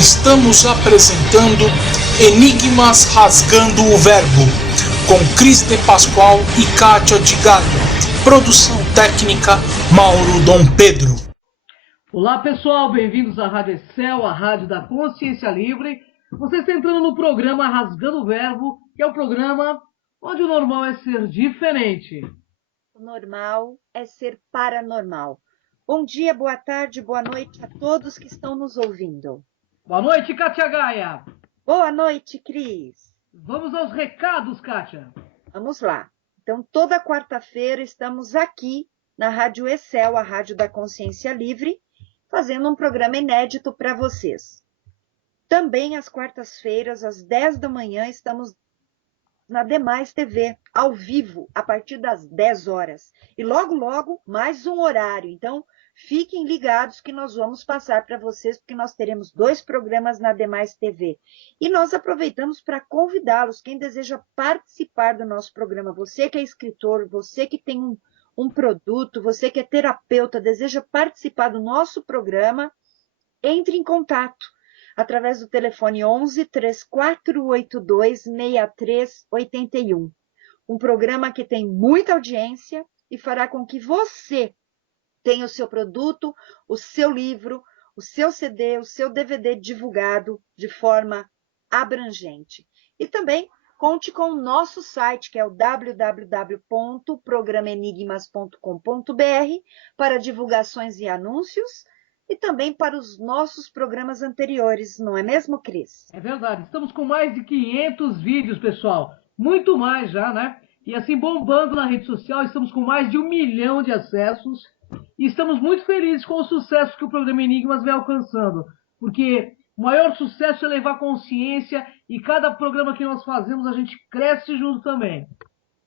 Estamos apresentando Enigmas Rasgando o Verbo, com Cris de Pascoal e Kátia de Galho. Produção técnica, Mauro Dom Pedro. Olá pessoal, bem-vindos à Rádio Excel, a rádio da Consciência Livre. Você está entrando no programa Rasgando o Verbo, que é o programa onde o normal é ser diferente. O normal é ser paranormal. Bom dia, boa tarde, boa noite a todos que estão nos ouvindo. Boa noite, Kátia Gaia. Boa noite, Cris. Vamos aos recados, Kátia. Vamos lá. Então, toda quarta-feira estamos aqui na Rádio Excel, a rádio da Consciência Livre, fazendo um programa inédito para vocês. Também às quartas-feiras, às 10 da manhã, estamos na Demais TV, ao vivo, a partir das 10 horas. E logo, logo, mais um horário. Então, fiquem ligados que nós vamos passar para vocês, porque nós teremos 2 programas na Demais TV. E nós aproveitamos para convidá-los, quem deseja participar do nosso programa, você que é escritor, você que tem um produto, você que é terapeuta, deseja participar do nosso programa, entre em contato através do telefone 11 3482 6381. Um programa que tem muita audiência e fará com que você tenha o seu produto, o seu livro, o seu CD, o seu DVD divulgado de forma abrangente. E também conte com o nosso site, que é o www.programenigmas.com.br, para divulgações e anúncios, e também para os nossos programas anteriores, não é mesmo, Cris? É verdade, estamos com mais de 500 vídeos, pessoal. Muito mais já, né? E assim, bombando na rede social, estamos com mais de 1 milhão de acessos. E estamos muito felizes com o sucesso que o programa Enigmas vem alcançando. Porque o maior sucesso é levar consciência e cada programa que nós fazemos, a gente cresce junto também.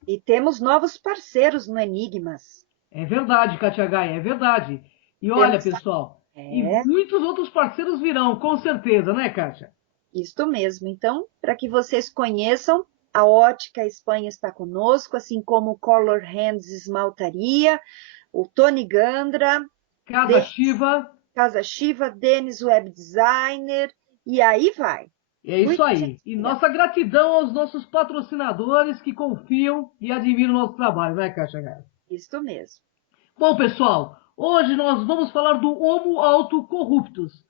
E temos novos parceiros no Enigmas. É verdade, Kátia Gaia, é verdade. E olha, pessoal... E muitos outros parceiros virão, com certeza, né, Kátia? Isso mesmo. Então, para que vocês conheçam, a Ótica Espanha está conosco, assim como o Color Hands Esmaltaria, o Tony Gandra, Casa Shiva, Denis Web Designer, e aí vai. É isso aí. E nossa gratidão aos nossos patrocinadores que confiam e admiram o nosso trabalho, né, Kátia Gaia? Isso mesmo. Bom, pessoal... Hoje nós vamos falar do Homo Auto Corruptus.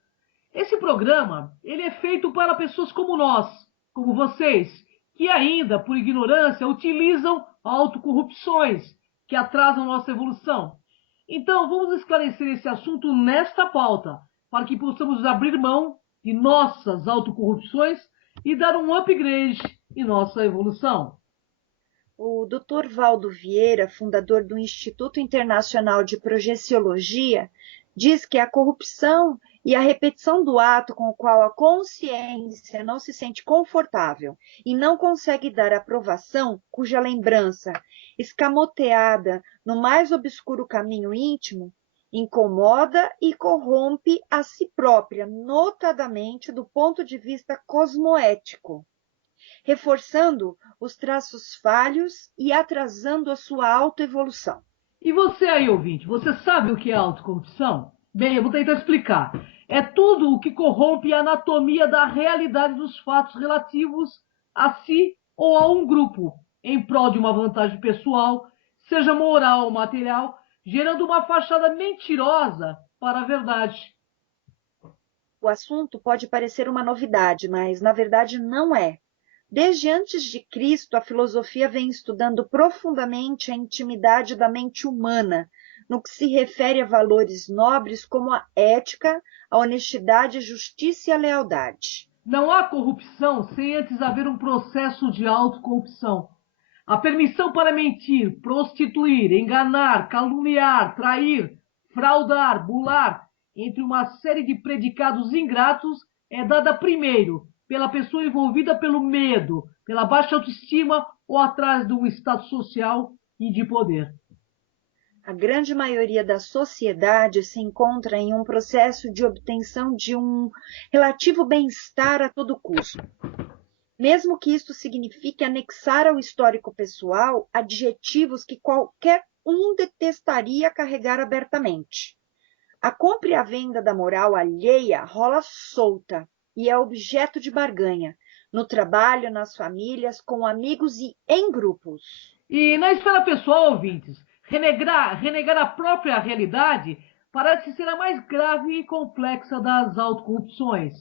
Esse programa, ele é feito para pessoas como nós, como vocês, que ainda, por ignorância, utilizam autocorrupções que atrasam nossa evolução. Então, vamos esclarecer esse assunto nesta pauta, para que possamos abrir mão de nossas autocorrupções e dar um upgrade em nossa evolução. O Dr. Valdo Vieira, fundador do Instituto Internacional de Projeciologia, diz que a corrupção e a repetição do ato com o qual a consciência não se sente confortável e não consegue dar aprovação, cuja lembrança, escamoteada no mais obscuro caminho íntimo, incomoda e corrompe a si própria, notadamente do ponto de vista cosmoético, reforçando os traços falhos e atrasando a sua autoevolução. E você aí, ouvinte, você sabe o que é autocorrupção? Bem, eu vou tentar explicar. É tudo o que corrompe a anatomia da realidade dos fatos relativos a si ou a um grupo, em prol de uma vantagem pessoal, seja moral ou material, gerando uma fachada mentirosa para a verdade. O assunto pode parecer uma novidade, mas na verdade não é. Desde antes de Cristo, a filosofia vem estudando profundamente a intimidade da mente humana, no que se refere a valores nobres como a ética, a honestidade, a justiça e a lealdade. Não há corrupção sem antes haver um processo de autocorrupção. A permissão para mentir, prostituir, enganar, caluniar, trair, fraudar, bular, entre uma série de predicados ingratos, é dada primeiro pela pessoa envolvida pelo medo, pela baixa autoestima ou atrás de um status social e de poder. A grande maioria da sociedade se encontra em um processo de obtenção de um relativo bem-estar a todo custo. Mesmo que isto signifique anexar ao histórico pessoal adjetivos que qualquer um detestaria carregar abertamente. A compra e a venda da moral alheia rola solta, e é objeto de barganha, no trabalho, nas famílias, com amigos e em grupos. E na esfera pessoal, ouvintes, renegar a própria realidade parece ser a mais grave e complexa das autocorrupções.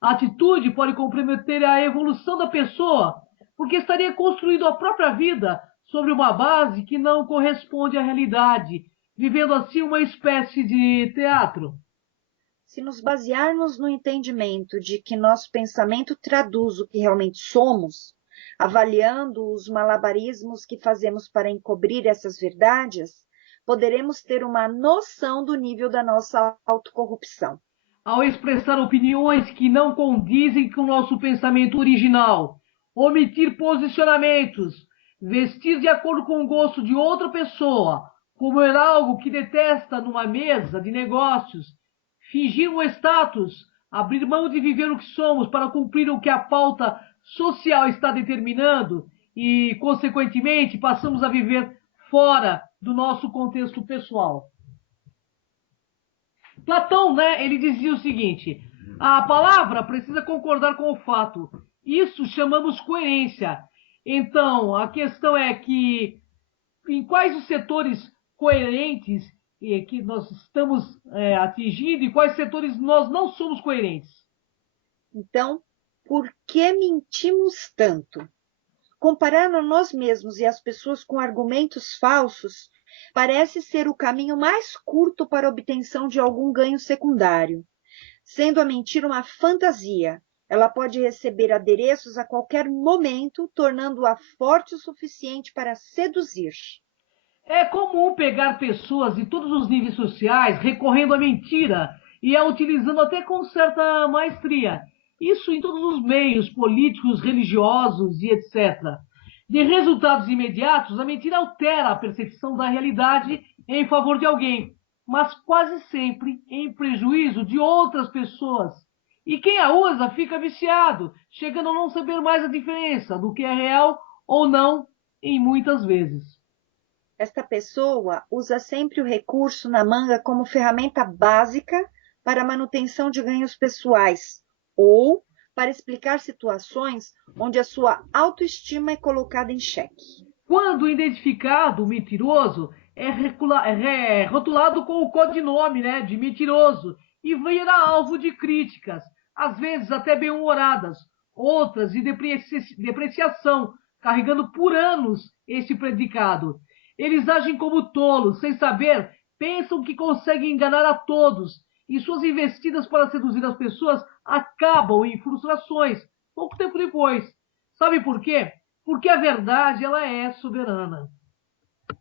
A atitude pode comprometer a evolução da pessoa, porque estaria construindo a própria vida sobre uma base que não corresponde à realidade, vivendo assim uma espécie de teatro. Se nos basearmos no entendimento de que nosso pensamento traduz o que realmente somos, avaliando os malabarismos que fazemos para encobrir essas verdades, poderemos ter uma noção do nível da nossa autocorrupção. Ao expressar opiniões que não condizem com o nosso pensamento original, omitir posicionamentos, vestir de acordo com o gosto de outra pessoa, comer algo que detesta numa mesa de negócios, fingir um status, abrir mão de viver o que somos para cumprir o que a pauta social está determinando e, consequentemente, passamos a viver fora do nosso contexto pessoal. Platão, né, ele dizia o seguinte: a palavra precisa concordar com o fato. Isso chamamos coerência. Então, a questão é que em quais os setores coerentes que nós estamos atingindo e quais setores nós não somos coerentes. Então, por que mentimos tanto? Comparando nós mesmos e as pessoas com argumentos falsos parece ser o caminho mais curto para a obtenção de algum ganho secundário. Sendo a mentira uma fantasia, ela pode receber adereços a qualquer momento, tornando-a forte o suficiente para seduzir. É comum pegar pessoas de todos os níveis sociais recorrendo à mentira e a utilizando até com certa maestria. Isso em todos os meios políticos, religiosos e etc. De resultados imediatos, a mentira altera a percepção da realidade em favor de alguém, mas quase sempre em prejuízo de outras pessoas. E quem a usa fica viciado, chegando a não saber mais a diferença do que é real ou não, em muitas vezes. Esta pessoa usa sempre o recurso na manga como ferramenta básica para a manutenção de ganhos pessoais ou para explicar situações onde a sua autoestima é colocada em xeque. Quando identificado, o mentiroso é rotulado com o codinome, né, de mentiroso e vira alvo de críticas, às vezes até bem-humoradas, outras de depreciação, carregando por anos esse predicado. Eles agem como tolos, sem saber, pensam que conseguem enganar a todos, e suas investidas para seduzir as pessoas acabam em frustrações, pouco tempo depois. Sabe por quê? Porque a verdade, ela é soberana.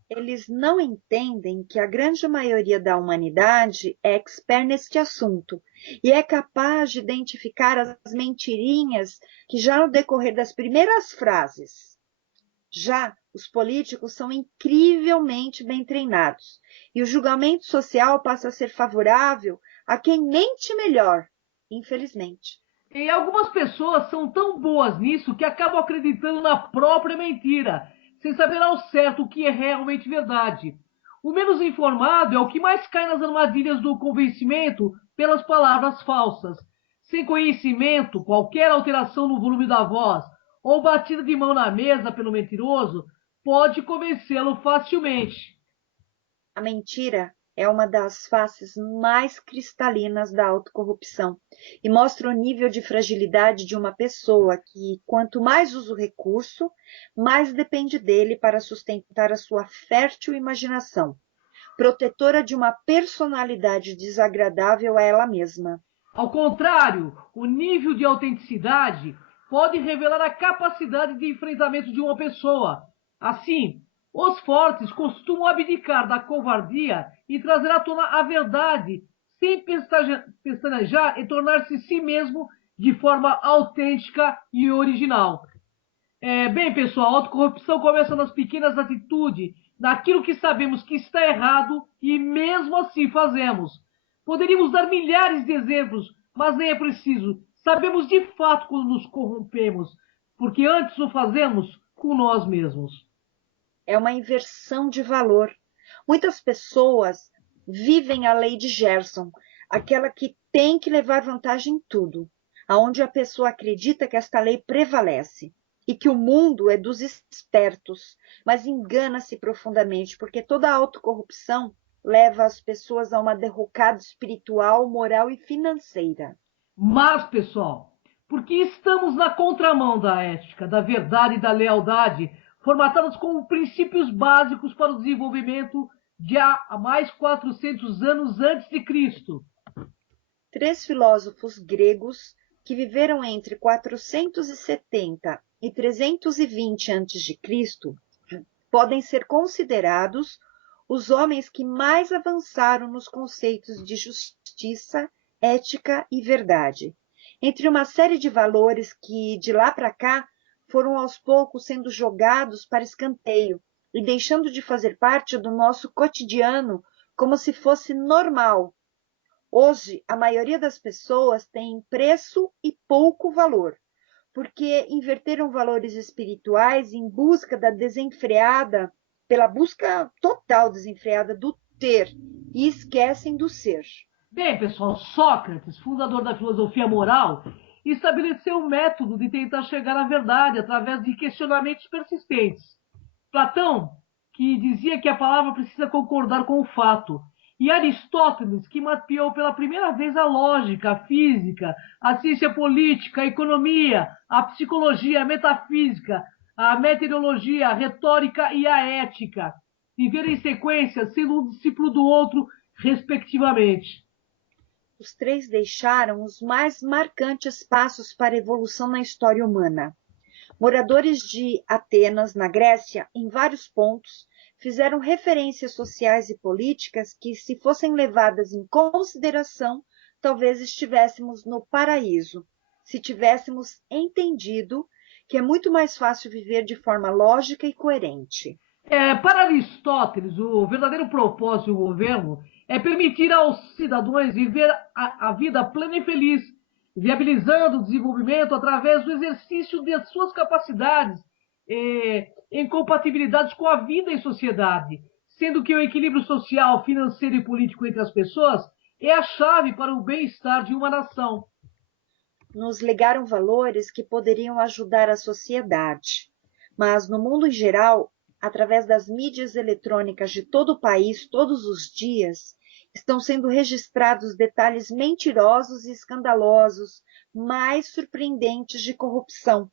Eles não entendem que a grande maioria da humanidade é expert neste assunto e é capaz de identificar as mentirinhas que já no decorrer das primeiras frases. Já os políticos são incrivelmente bem treinados e o julgamento social passa a ser favorável a quem mente melhor, infelizmente. E algumas pessoas são tão boas nisso que acabam acreditando na própria mentira, sem saber ao certo o que é realmente verdade. O menos informado é o que mais cai nas armadilhas do convencimento pelas palavras falsas. Sem conhecimento, qualquer alteração no volume da voz ou batida de mão na mesa pelo mentiroso pode convencê-lo facilmente. A mentira é uma das faces mais cristalinas da autocorrupção e mostra o nível de fragilidade de uma pessoa que, quanto mais usa o recurso, mais depende dele para sustentar a sua fértil imaginação, protetora de uma personalidade desagradável a ela mesma. Ao contrário, o nível de autenticidade pode revelar a capacidade de enfrentamento de uma pessoa. Assim, os fortes costumam abdicar da covardia e trazer à tona a verdade, sem pestanejar e tornar-se si mesmo de forma autêntica e original. Bem, pessoal, a autocorrupção começa nas pequenas atitudes, naquilo que sabemos que está errado e mesmo assim fazemos. Poderíamos dar milhares de exemplos, mas nem é preciso. Sabemos de fato quando nos corrompemos, porque antes o fazemos com nós mesmos. É uma inversão de valor. Muitas pessoas vivem a lei de Gerson, aquela que tem que levar vantagem em tudo. onde a pessoa acredita que esta lei prevalece e que o mundo é dos espertos, mas engana-se profundamente, porque toda autocorrupção leva as pessoas a uma derrocada espiritual, moral e financeira. Mas, pessoal, porque estamos na contramão da ética, da verdade e da lealdade, formatadas como princípios básicos para o desenvolvimento de há mais 400 anos antes de Cristo. 3 filósofos gregos que viveram entre 470 e 320 a.C. podem ser considerados os homens que mais avançaram nos conceitos de justiça, ética e verdade, entre uma série de valores que, de lá para cá, foram aos poucos sendo jogados para escanteio e deixando de fazer parte do nosso cotidiano como se fosse normal. Hoje, a maioria das pessoas tem preço e pouco valor, porque inverteram valores espirituais em busca da desenfreada, pela busca total desenfreada do ter, e esquecem do ser. Bem, pessoal, Sócrates, fundador da filosofia moral, estabeleceu um método de tentar chegar à verdade através de questionamentos persistentes. Platão, que dizia que a palavra precisa concordar com o fato, e Aristóteles, que mapeou pela primeira vez a lógica, a física, a ciência política, a economia, a psicologia, a metafísica, a meteorologia, a retórica e a ética, viveram em sequência, sendo um discípulo do outro, respectivamente. Os 3 deixaram os mais marcantes passos para a evolução na história humana. Moradores de Atenas, na Grécia, em vários pontos, fizeram referências sociais e políticas que, se fossem levadas em consideração, talvez estivéssemos no paraíso, se tivéssemos entendido que é muito mais fácil viver de forma lógica e coerente. Para Aristóteles, o verdadeiro propósito do governo é permitir aos cidadãos viver a vida plena e feliz, viabilizando o desenvolvimento através do exercício de suas capacidades em compatibilidades com a vida em sociedade, sendo que o equilíbrio social, financeiro e político entre as pessoas é a chave para o bem-estar de uma nação. Nos legaram valores que poderiam ajudar a sociedade, mas no mundo em geral, através das mídias eletrônicas de todo o país, todos os dias, estão sendo registrados detalhes mentirosos e escandalosos, mais surpreendentes de corrupção.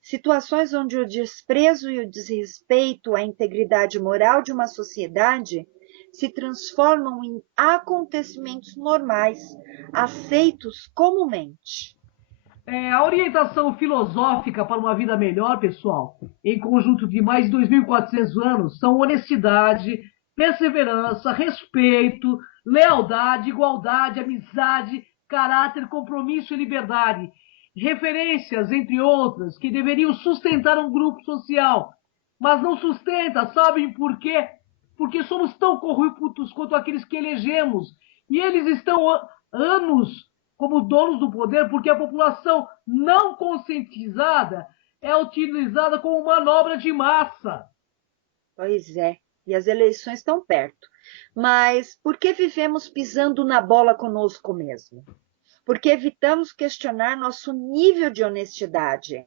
Situações onde o desprezo e o desrespeito à integridade moral de uma sociedade se transformam em acontecimentos normais, aceitos comumente. A orientação filosófica para uma vida melhor, pessoal, em conjunto de mais de 2.400 anos, são honestidade, perseverança, respeito, lealdade, igualdade, amizade, caráter, compromisso e liberdade. Referências, entre outras, que deveriam sustentar um grupo social, mas não sustenta, sabem por quê? Porque somos tão corruptos quanto aqueles que elegemos, e eles estão anos como donos do poder, porque a população não conscientizada é utilizada como manobra de massa. Pois é, e as eleições estão perto. Mas por que vivemos pisando na bola conosco mesmo? Porque evitamos questionar nosso nível de honestidade.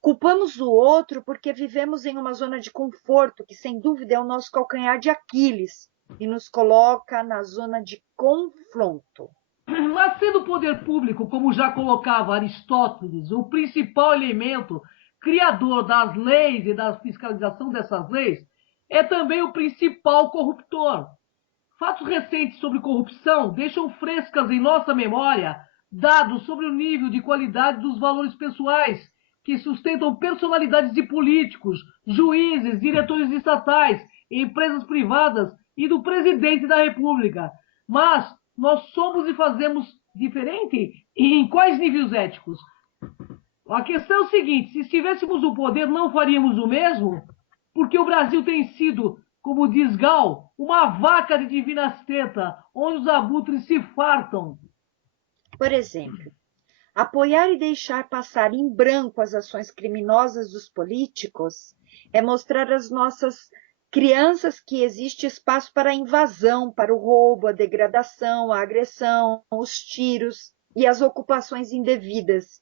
Culpamos o outro porque vivemos em uma zona de conforto, que sem dúvida é o nosso calcanhar de Aquiles, e nos coloca na zona de confronto. Mas sendo o poder público, como já colocava Aristóteles, o principal elemento criador das leis e da fiscalização dessas leis, é também o principal corruptor. Fatos recentes sobre corrupção deixam frescas em nossa memória dados sobre o nível de qualidade dos valores pessoais que sustentam personalidades de políticos, juízes, diretores estatais, empresas privadas e do presidente da República. Mas nós somos e fazemos diferente? E em quais níveis éticos? A questão é o seguinte: se estivéssemos no poder, não faríamos o mesmo? Porque o Brasil tem sido, como diz Gal, uma vaca de divinas tetas, onde os abutres se fartam. Por exemplo, apoiar e deixar passar em branco as ações criminosas dos políticos é mostrar às nossas crianças que existe espaço para a invasão, para o roubo, a degradação, a agressão, os tiros. e as ocupações indevidas,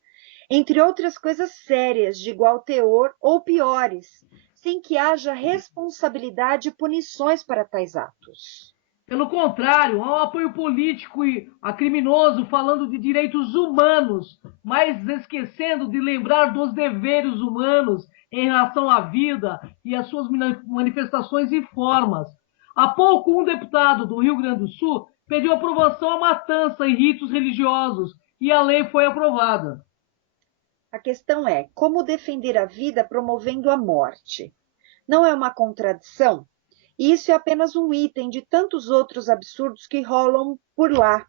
entre outras coisas sérias de igual teor ou piores, sem que haja responsabilidade e punições para tais atos. Pelo contrário, há um apoio político e a criminoso falando de direitos humanos, mas esquecendo de lembrar dos deveres humanos em relação à vida e às suas manifestações e formas. Há pouco, um deputado do Rio Grande do Sul pediu aprovação à matança e ritos religiosos, e a lei foi aprovada. A questão é como defender a vida promovendo a morte. Não é uma contradição? Isso é apenas um item de tantos outros absurdos que rolam por lá.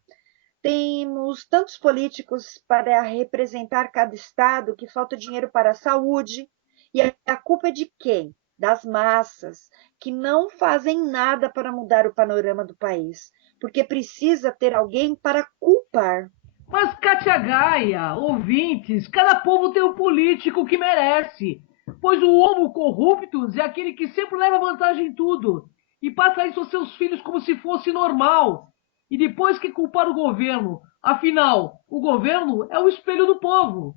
Temos tantos políticos para representar cada estado que falta dinheiro para a saúde. E a culpa é de quem? Das massas, que não fazem nada para mudar o panorama do país, porque precisa ter alguém para culpar. Mas, Katia Gaia, ouvintes, cada povo tem o político que merece, pois o homo corruptus é aquele que sempre leva vantagem em tudo e passa isso aos seus filhos como se fosse normal. E depois que culpar o governo, afinal, o governo é o espelho do povo.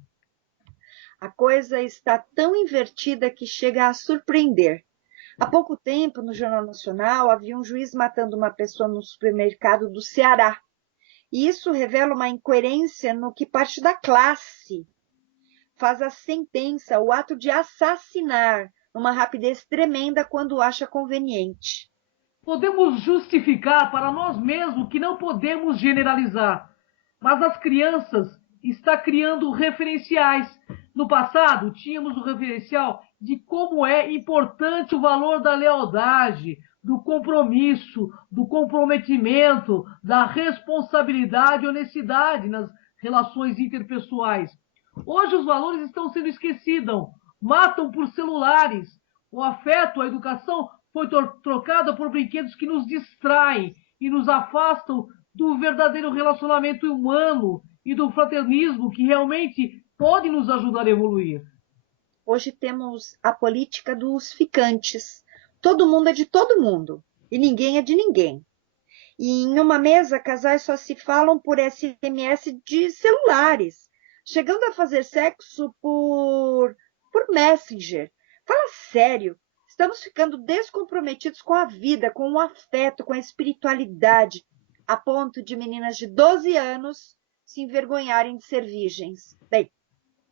A coisa está tão invertida que chega a surpreender. Há pouco tempo, no Jornal Nacional, havia um juiz matando uma pessoa no supermercado do Ceará. E isso revela uma incoerência no que parte da classe. Faz a sentença, o ato de assassinar, numa rapidez tremenda quando acha conveniente. Podemos justificar para nós mesmos que não podemos generalizar, mas as crianças estão criando referenciais. No passado, tínhamos o referencial de como é importante o valor da lealdade, do compromisso, do comprometimento, da responsabilidade e honestidade nas relações interpessoais. Hoje os valores estão sendo esquecidos, matam por celulares. O afeto, a educação foi trocada por brinquedos que nos distraem e nos afastam do verdadeiro relacionamento humano e do fraternismo que realmente pode nos ajudar a evoluir. Hoje temos a política dos ficantes. Todo mundo é de todo mundo e ninguém é de ninguém. E em uma mesa, casais só se falam por SMS de celulares, chegando a fazer sexo por Messenger. Fala sério, estamos ficando descomprometidos com a vida, com o afeto, com a espiritualidade, a ponto de meninas de 12 anos se envergonharem de ser virgens. Bem,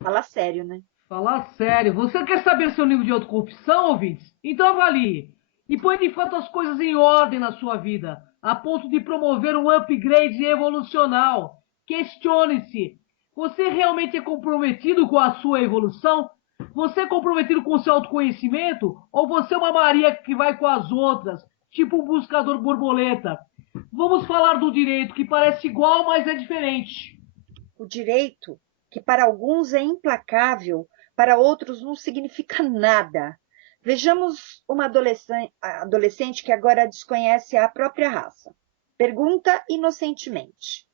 fala sério, né? Falar sério. Você quer saber seu nível de autocorrupção, ouvintes? Então avalie. E põe de fato as coisas em ordem na sua vida, a ponto de promover um upgrade evolucional. Questione-se. Você realmente é comprometido com a sua evolução? Você é comprometido com o seu autoconhecimento? Ou você é uma Maria que vai com as outras, tipo um buscador borboleta? Vamos falar do direito, que parece igual, mas é diferente. O direito, que para alguns é implacável, para outros não significa nada. Vejamos uma adolescente que agora desconhece a própria raça. Pergunta inocentemente: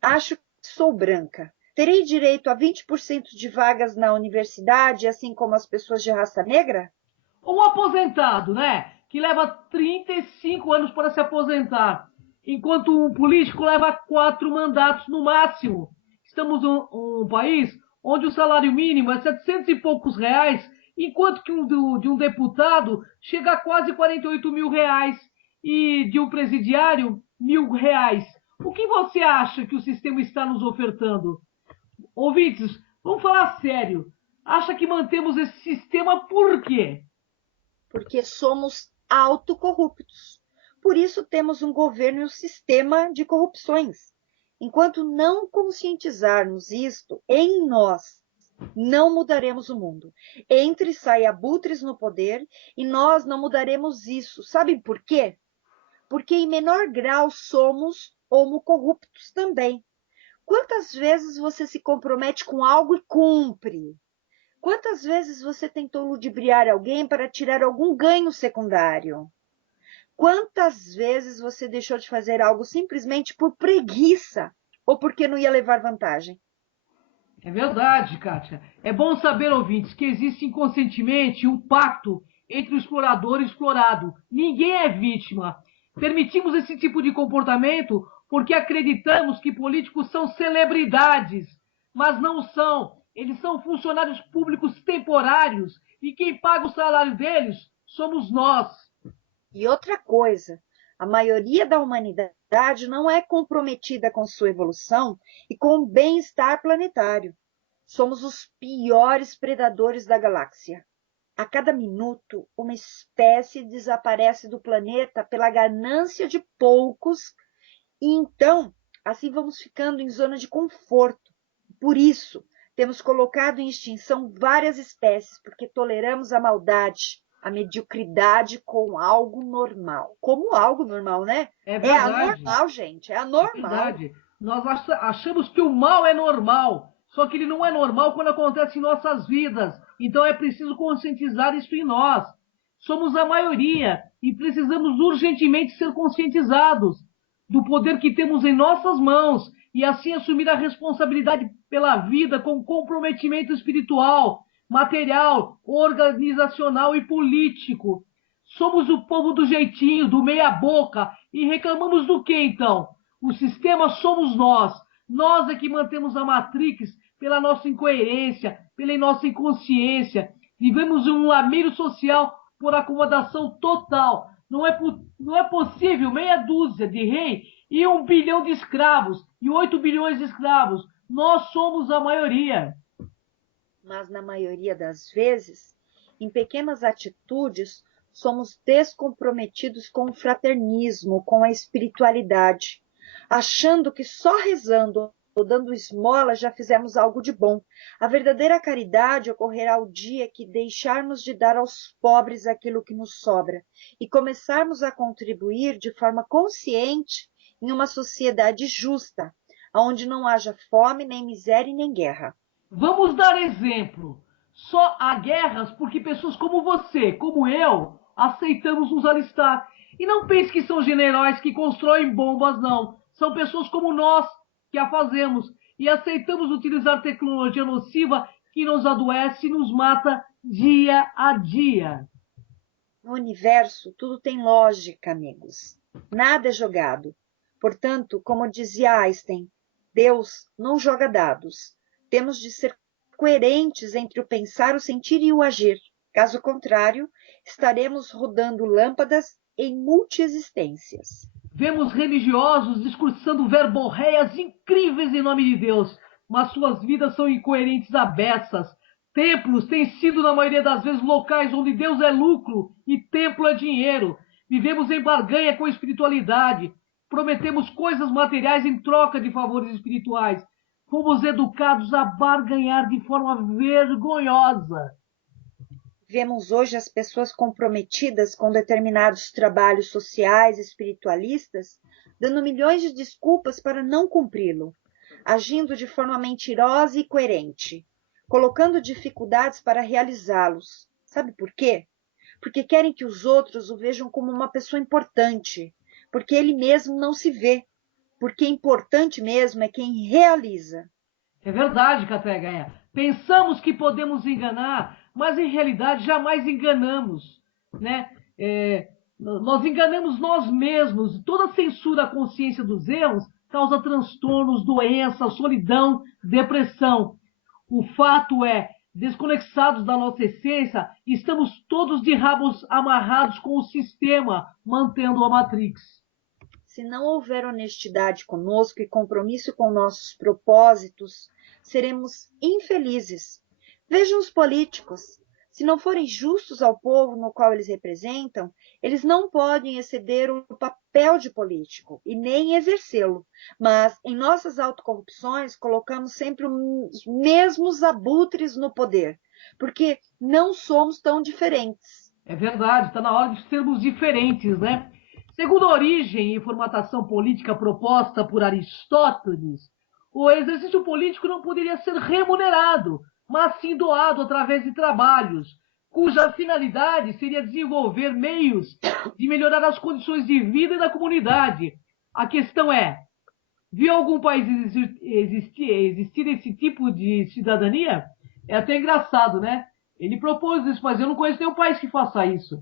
acho que sou branca. Terei direito a 20% de vagas na universidade, assim como as pessoas de raça negra? Um aposentado, né? Que leva 35 anos para se aposentar, enquanto um político leva 4 mandatos no máximo. Estamos um país onde o salário mínimo é 700 e poucos reais, enquanto que de um deputado chega a quase 48 mil reais e de um presidiário, R$ 1.000. O que você acha que o sistema está nos ofertando? Ouvintes, vamos falar sério. Acha que mantemos esse sistema por quê? Porque somos autocorruptos. Por isso temos um governo e um sistema de corrupções. Enquanto não conscientizarmos isto em nós, não mudaremos o mundo. Entre e sai abutres no poder e nós não mudaremos isso. Sabe por quê? Porque em menor grau somos homocorruptos também. Quantas vezes você se compromete com algo e cumpre? Quantas vezes você tentou ludibriar alguém para tirar algum ganho secundário? Quantas vezes você deixou de fazer algo simplesmente por preguiça ou porque não ia levar vantagem? É verdade, Kátia. É bom saber, ouvintes, que existe inconscientemente um pacto entre o explorador e o explorado. Ninguém é vítima. Permitimos esse tipo de comportamento porque acreditamos que políticos são celebridades, mas não são. Eles são funcionários públicos temporários e quem paga o salário deles somos nós. E outra coisa, a maioria da humanidade não é comprometida com sua evolução e com o bem-estar planetário. Somos os piores predadores da galáxia. A cada minuto, uma espécie desaparece do planeta pela ganância de poucos, e então, assim vamos ficando em zona de conforto. Por isso, temos colocado em extinção várias espécies, porque toleramos a maldade, a mediocridade com algo normal. Como algo normal, né? É verdade. É anormal, gente, é É anormal. verdade. Nós achamos que o mal é normal, só que ele não é normal quando acontece em nossas vidas. Então é preciso conscientizar isso em nós. Somos a maioria e precisamos urgentemente ser conscientizados do poder que temos em nossas mãos e assim assumir a responsabilidade pela vida com comprometimento espiritual, material, organizacional e político. Somos o povo do jeitinho, do meia-boca, e reclamamos do que então? O sistema somos nós. Nós é que mantemos a Matrix pela nossa incoerência, pela nossa inconsciência. Vivemos em um lameiro social por acomodação total. Não é possível meia dúzia de rei e 1 bilhão de escravos e 8 bilhões de escravos. Nós somos a maioria. Mas na maioria das vezes, em pequenas atitudes, somos descomprometidos com o fraternismo, com a espiritualidade, achando que só rezando ou dando esmola já fizemos algo de bom. A verdadeira caridade ocorrerá o dia que deixarmos de dar aos pobres aquilo que nos sobra e começarmos a contribuir de forma consciente em uma sociedade justa, onde não haja fome, nem miséria e nem guerra. Vamos dar exemplo. Só há guerras porque pessoas como você, como eu, aceitamos nos alistar. E não pense que são generais que constroem bombas, não. São pessoas como nós que a fazemos e aceitamos utilizar tecnologia nociva que nos adoece e nos mata dia a dia. No universo, tudo tem lógica, amigos. Nada é jogado. Portanto, como dizia Einstein, Deus não joga dados. Temos de ser coerentes entre o pensar, o sentir e o agir. Caso contrário, estaremos rodando lâmpadas em multiexistências. Vemos religiosos discursando verborreias incríveis em nome de Deus, mas suas vidas são incoerentes à beças. Templos têm sido, na maioria das vezes, locais onde Deus é lucro e templo é dinheiro. Vivemos em barganha com a espiritualidade. Prometemos coisas materiais em troca de favores espirituais. Fomos educados a barganhar de forma vergonhosa. Vemos hoje as pessoas comprometidas com determinados trabalhos sociais, espiritualistas, dando milhões de desculpas para não cumpri-lo, agindo de forma mentirosa e coerente, colocando dificuldades para realizá-los. Sabe por quê? Porque querem que os outros o vejam como uma pessoa importante, porque ele mesmo não se vê, porque importante mesmo é quem realiza. É verdade, Café Ganha. Pensamos que podemos enganar, mas em realidade jamais enganamos, né? Nós enganamos nós mesmos. Toda censura à consciência dos erros causa transtornos, doença, solidão, depressão. O fato é, desconexados da nossa essência, estamos todos de rabos amarrados com o sistema, mantendo a Matrix. Se não houver honestidade conosco e compromisso com nossos propósitos, seremos infelizes. Vejam os políticos. Se não forem justos ao povo no qual eles representam, eles não podem exceder o papel de político e nem exercê-lo. Mas em nossas autocorrupções colocamos sempre os mesmos abutres no poder, porque não somos tão diferentes. É verdade, está na hora de sermos diferentes, né? Segundo a origem e formatação política proposta por Aristóteles, o exercício político não poderia ser remunerado, mas sim doado através de trabalhos, cuja finalidade seria desenvolver meios de melhorar as condições de vida da comunidade. A questão é, viu algum país existir esse tipo de cidadania? É até engraçado, né? Ele propôs isso, mas eu não conheço nenhum país que faça isso.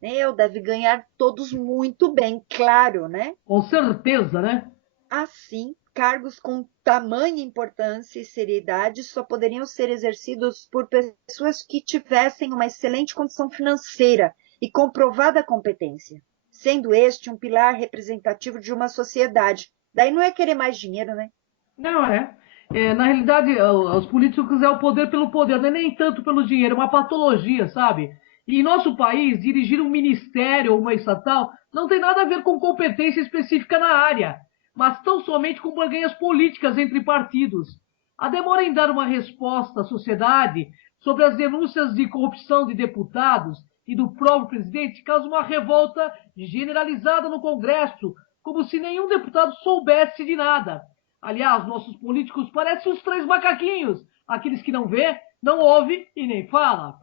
Deve ganhar todos muito bem, claro, né? Com certeza, né? Assim, cargos com tamanha importância e seriedade só poderiam ser exercidos por pessoas que tivessem uma excelente condição financeira e comprovada competência, sendo este um pilar representativo de uma sociedade. Daí não é querer mais dinheiro, né? Não é. Na realidade, os políticos é o poder pelo poder, não é nem tanto pelo dinheiro, é uma patologia, sabe? E em nosso país, dirigir um ministério ou uma estatal não tem nada a ver com competência específica na área, mas tão somente com barganhas políticas entre partidos. A demora em dar uma resposta à sociedade sobre as denúncias de corrupção de deputados e do próprio presidente causa uma revolta generalizada no Congresso, como se nenhum deputado soubesse de nada. Aliás, nossos políticos parecem os três macaquinhos, aqueles que não vê, não ouve e nem fala.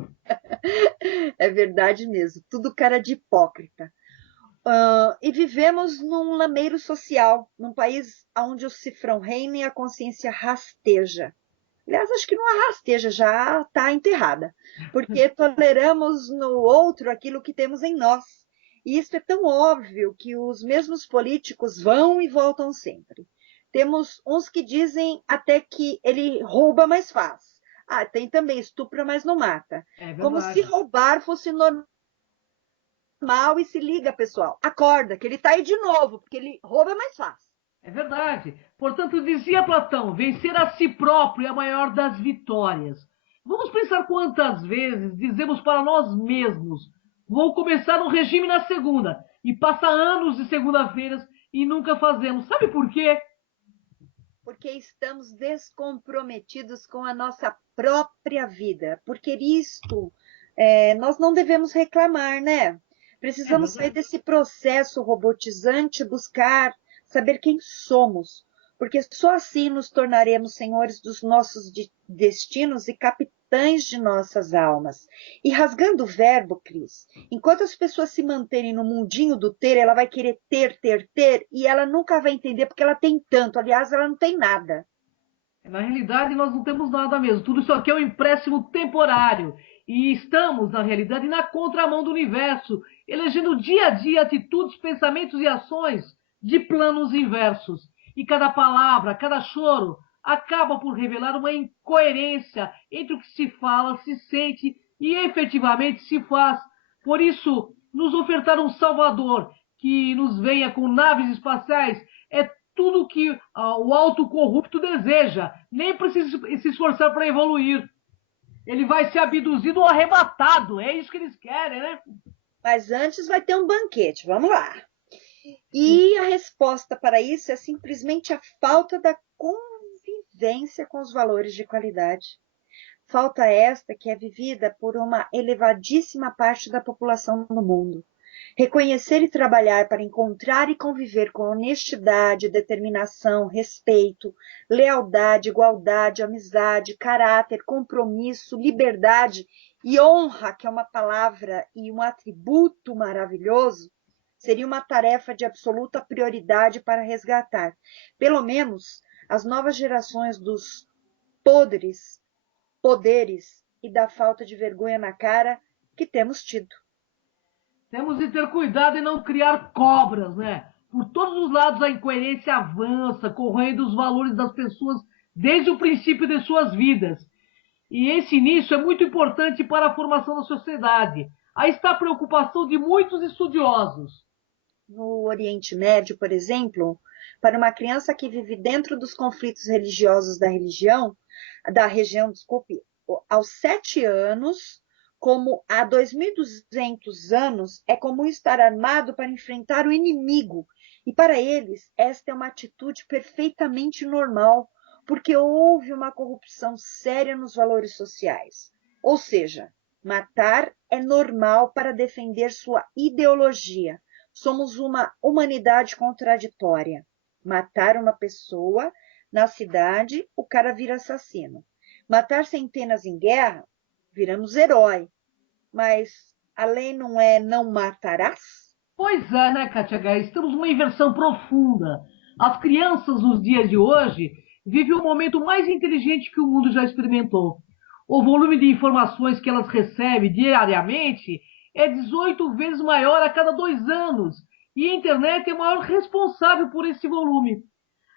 É verdade mesmo, tudo cara de hipócrita. E vivemos num lameiro social, num país onde o cifrão reina e a consciência rasteja. Aliás, acho que não a rasteja, já está enterrada, porque toleramos no outro aquilo que temos em nós. E isso é tão óbvio que os mesmos políticos vão e voltam sempre. Temos uns que dizem até que ele rouba, mas faz. Ah, tem também estupra, mas não mata. É Como se verdade. roubar fosse normal e se liga, pessoal. Acorda, que ele está aí de novo, porque ele rouba, mas faz. É verdade. Portanto, dizia Platão, vencer a si próprio é a maior das vitórias. Vamos pensar quantas vezes dizemos para nós mesmos, vou começar um regime na segunda, e passa anos de segunda-feiras e nunca fazemos. Sabe por quê? Porque estamos descomprometidos com a nossa própria vida. Porque isto nós não devemos reclamar, né? É Precisamos sair verdade. desse processo robotizante, buscar saber quem somos, porque só assim nos tornaremos senhores dos nossos destinos e capitães de nossas almas. E rasgando o verbo, Cris, enquanto as pessoas se manterem no mundinho do ter, ela vai querer ter, e ela nunca vai entender porque ela tem tanto. Aliás, ela não tem nada. Na realidade, nós não temos nada mesmo. Tudo isso aqui é um empréstimo temporário. E estamos, na realidade, na contramão do universo, elegendo dia a dia atitudes, pensamentos e ações de planos inversos. E cada palavra, cada choro, acaba por revelar uma incoerência entre o que se fala, se sente e efetivamente se faz. Por isso, nos ofertar um Salvador que nos venha com naves espaciais é tudo que o autocorrupto deseja. Nem precisa se esforçar para evoluir. Ele vai ser abduzido ou arrebatado. É isso que eles querem, né? Mas antes vai ter um banquete. Vamos lá. E a resposta para isso é simplesmente a falta da convivência com os valores de qualidade. Falta esta que é vivida por uma elevadíssima parte da população no mundo. Reconhecer e trabalhar para encontrar e conviver com honestidade, determinação, respeito, lealdade, igualdade, amizade, caráter, compromisso, liberdade e honra, que é uma palavra e um atributo maravilhoso, seria uma tarefa de absoluta prioridade para resgatar, pelo menos, as novas gerações dos poderes e da falta de vergonha na cara que temos tido. Temos de ter cuidado em não criar cobras, né? Por todos os lados a incoerência avança, corroendo os valores das pessoas desde o princípio de suas vidas. E esse início é muito importante para a formação da sociedade. Aí está a preocupação de muitos estudiosos. No Oriente Médio, por exemplo, para uma criança que vive dentro dos conflitos religiosos da região, desculpe, aos 7 anos, como há 2.200 anos, é comum estar armado para enfrentar o inimigo. E para eles, esta é uma atitude perfeitamente normal, porque houve uma corrupção séria nos valores sociais. Ou seja, matar é normal para defender sua ideologia. Somos uma humanidade contraditória. Matar uma pessoa na cidade, o cara vira assassino. Matar centenas em guerra, viramos herói. Mas a lei não é não matarás? Pois é, né, Katia Gás? Estamos numa inversão profunda. As crianças nos dias de hoje vivem o momento mais inteligente que o mundo já experimentou. O volume de informações que elas recebem diariamente é 18 vezes maior a cada 2 anos, e a internet é o maior responsável por esse volume.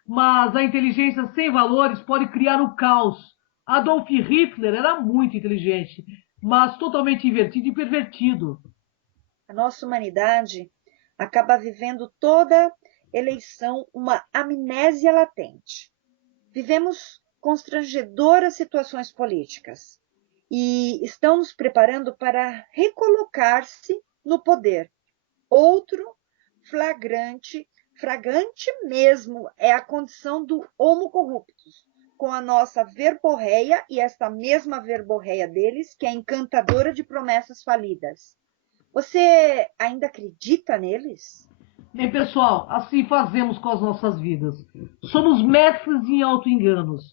Mas a inteligência sem valores pode criar o caos. Adolf Hitler era muito inteligente, mas totalmente invertido e pervertido. A nossa humanidade acaba vivendo toda eleição uma amnésia latente. Vivemos constrangedoras situações políticas e estão nos preparando para recolocar-se no poder. Outro flagrante mesmo é a condição do homo corruptus, com a nossa verborreia e esta mesma verborreia deles, que é encantadora de promessas falidas. Você ainda acredita neles? Bem, pessoal, assim fazemos com as nossas vidas. Somos mestres em auto-enganos.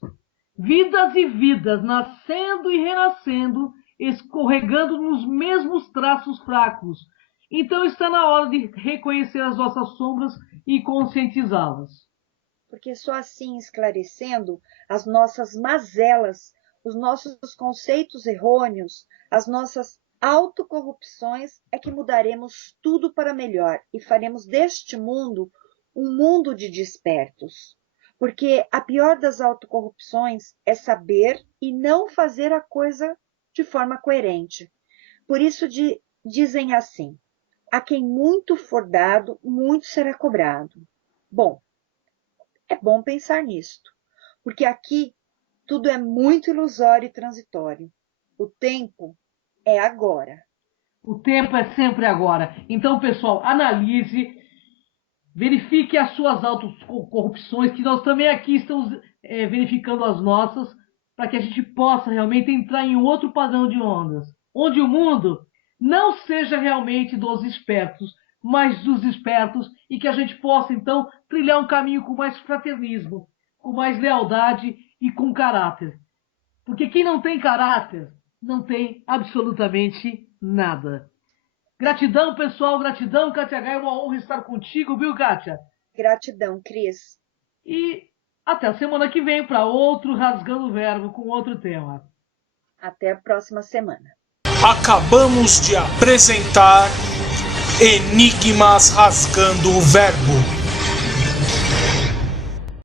Vidas e vidas, nascendo e renascendo, escorregando nos mesmos traços fracos. Então está na hora de reconhecer as nossas sombras e conscientizá-las. Porque só assim, esclarecendo as nossas mazelas, os nossos conceitos errôneos, as nossas autocorrupções, é que mudaremos tudo para melhor e faremos deste mundo um mundo de despertos. Porque a pior das autocorrupções é saber e não fazer a coisa de forma coerente. Por isso dizem assim: a quem muito for dado, muito será cobrado. Bom, é bom pensar nisto, porque aqui tudo é muito ilusório e transitório. O tempo é agora. O tempo é sempre agora. Então, pessoal, analise, verifique as suas autocorrupções, que nós também aqui estamos verificando as nossas, para que a gente possa realmente entrar em outro padrão de ondas, onde o mundo não seja realmente dos espertos, mas dos espertos, e que a gente possa, então, trilhar um caminho com mais fraternismo, com mais lealdade e com caráter. Porque quem não tem caráter não tem absolutamente nada. Gratidão, pessoal, gratidão, Kátia Gaia, é uma honra estar contigo, viu, Kátia? Gratidão, Cris. E até a semana que vem para outro Rasgando o Verbo com outro tema. Até a próxima semana. Acabamos de apresentar Enigmas Rasgando o Verbo.